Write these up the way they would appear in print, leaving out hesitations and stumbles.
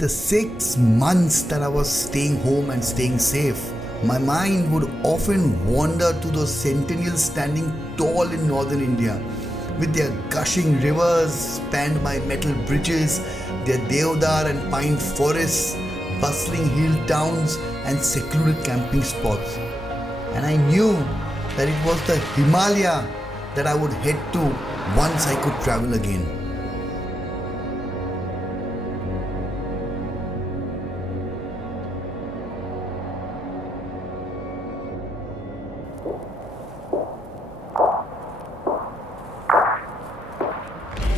the 6 months that I was staying home and staying safe, my mind would often wander to those sentinels standing tall in northern India, with their gushing rivers spanned by metal bridges, their deodar and pine forests, bustling hill towns and secluded camping spots. And I knew that it was the Himalaya that I would head to once I could travel again.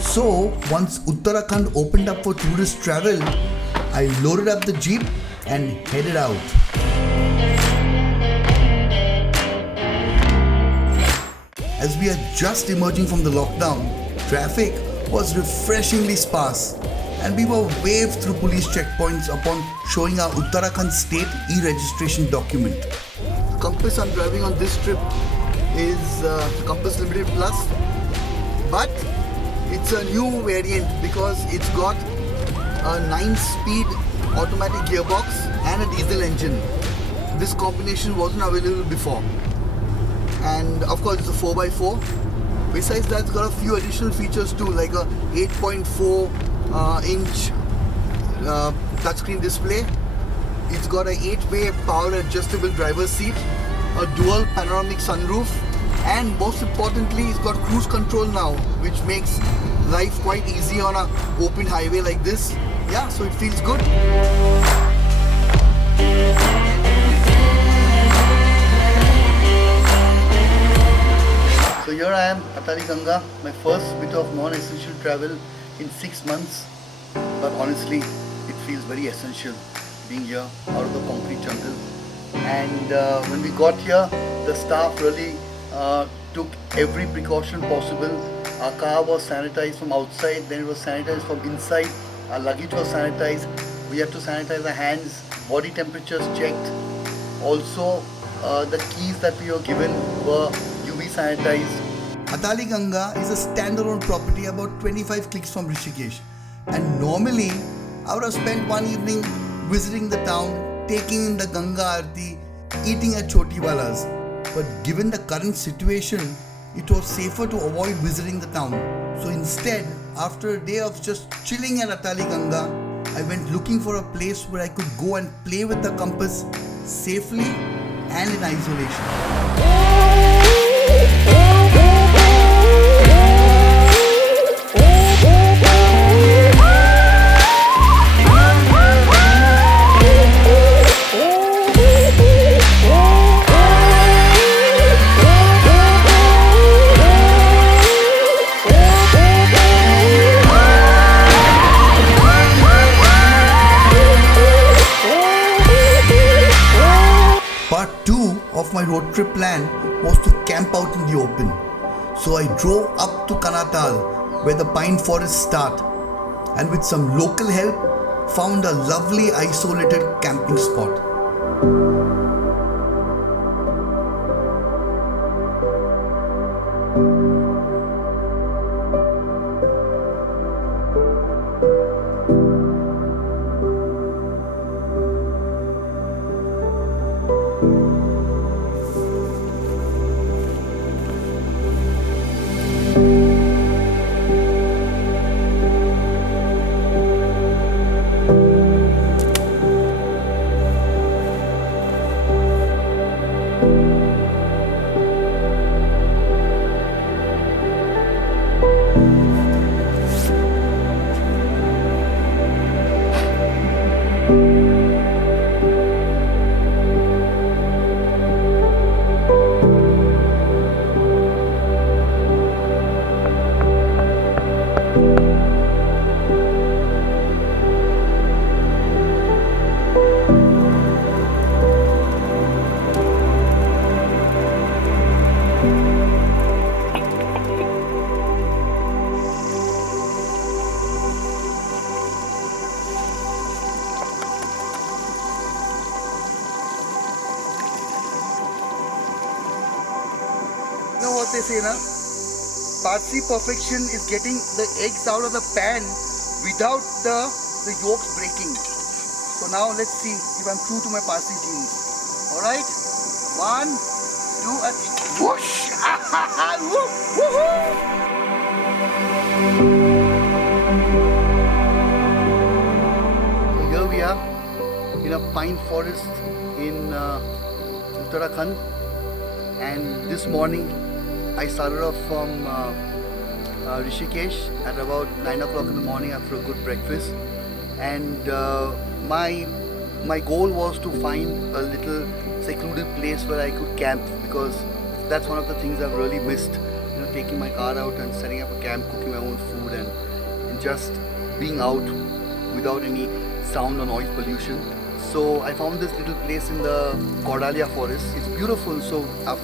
So, once Uttarakhand opened up for tourist travel, I loaded up the jeep and headed out. As we are just emerging from the lockdown, traffic was refreshingly sparse and we were waved through police checkpoints upon showing our Uttarakhand state e-registration document. The compass I'm driving on this trip is the Compass Limited Plus, but it's a new variant because it's got a 9-speed automatic gearbox and a diesel engine. This combination wasn't available before. And of course it's a 4x4. Besides that, it's got a few additional features too, like a 8.4 inch touchscreen display. It's got a 8-way power adjustable driver's seat, a dual panoramic sunroof, and most importantly, it's got cruise control now, which makes life quite easy on an open highway like this. Yeah, so it feels good. So here I am, Atali Ganga, my first bit of non-essential travel in 6 months. But honestly, it feels very essential being here out of the concrete jungle. And when we got here, the staff really took every precaution possible. Our car was sanitized from outside, then it was sanitized from inside. Our luggage was sanitized. We had to sanitize our hands, body temperatures checked. Also, the keys that we were given were UV sanitized. Atali Ganga is a standalone property about 25 clicks from Rishikesh. And normally, I would have spent one evening visiting the town, taking in the Ganga Aarti, eating at Chotiwala's. But given the current situation, it was safer to avoid visiting the town. So instead, after a day of just chilling at Atali Ganga, I went looking for a place where I could go and play with the compass safely and in isolation. Part 2 of my road trip plan was to camp out in the open. So I drove up to Kanatal, where the pine forests start, and with some local help found a lovely isolated camping spot. You know what they say, na? Parsi perfection is getting the eggs out of the pan without the the yoke's breaking. So now let's see if I'm true to my Parsi genes. Alright? 1, 2 and whoosh! Woohoo! Here we are in a pine forest in Uttarakhand, and this morning I started off from Rishikesh at about 9 o'clock in the morning after a good breakfast, and my goal was to find a little secluded place where I could camp, because that's one of the things I've really missed, taking my car out and setting up a camp, cooking my own food, and just being out without any sound or noise pollution. So I found this little place in the Cordalia forest. It's beautiful. So I've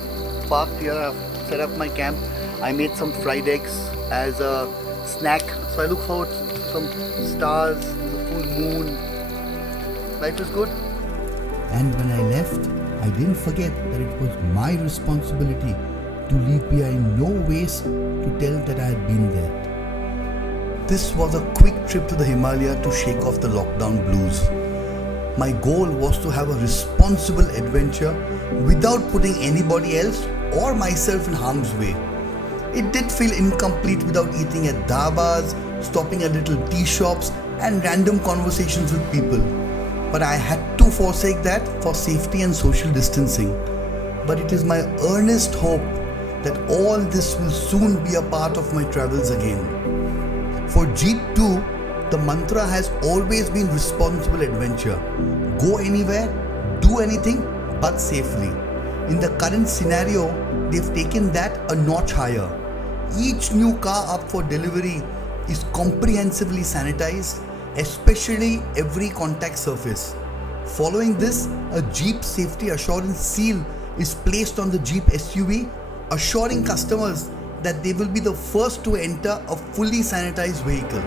parked here, I've set up my camp. I made some fried eggs as a snack. So I look forward to some stars, the full moon. Life is good. And when I left, I didn't forget that it was my responsibility to leave behind no waste to tell that I had been there. This was a quick trip to the Himalayas to shake off the lockdown blues. My goal was to have a responsible adventure without putting anybody else or myself in harm's way. It did feel incomplete without eating at dhabas, stopping at little tea shops and random conversations with people. But I had to forsake that for safety and social distancing. But it is my earnest hope that all this will soon be a part of my travels again. For Jeet 2, the mantra has always been responsible adventure. Go anywhere, do anything, but safely. In the current scenario, they've taken that a notch higher. Each new car up for delivery is comprehensively sanitized, especially every contact surface. Following this, a Jeep safety assurance seal is placed on the Jeep SUV, assuring customers that they will be the first to enter a fully sanitized vehicle.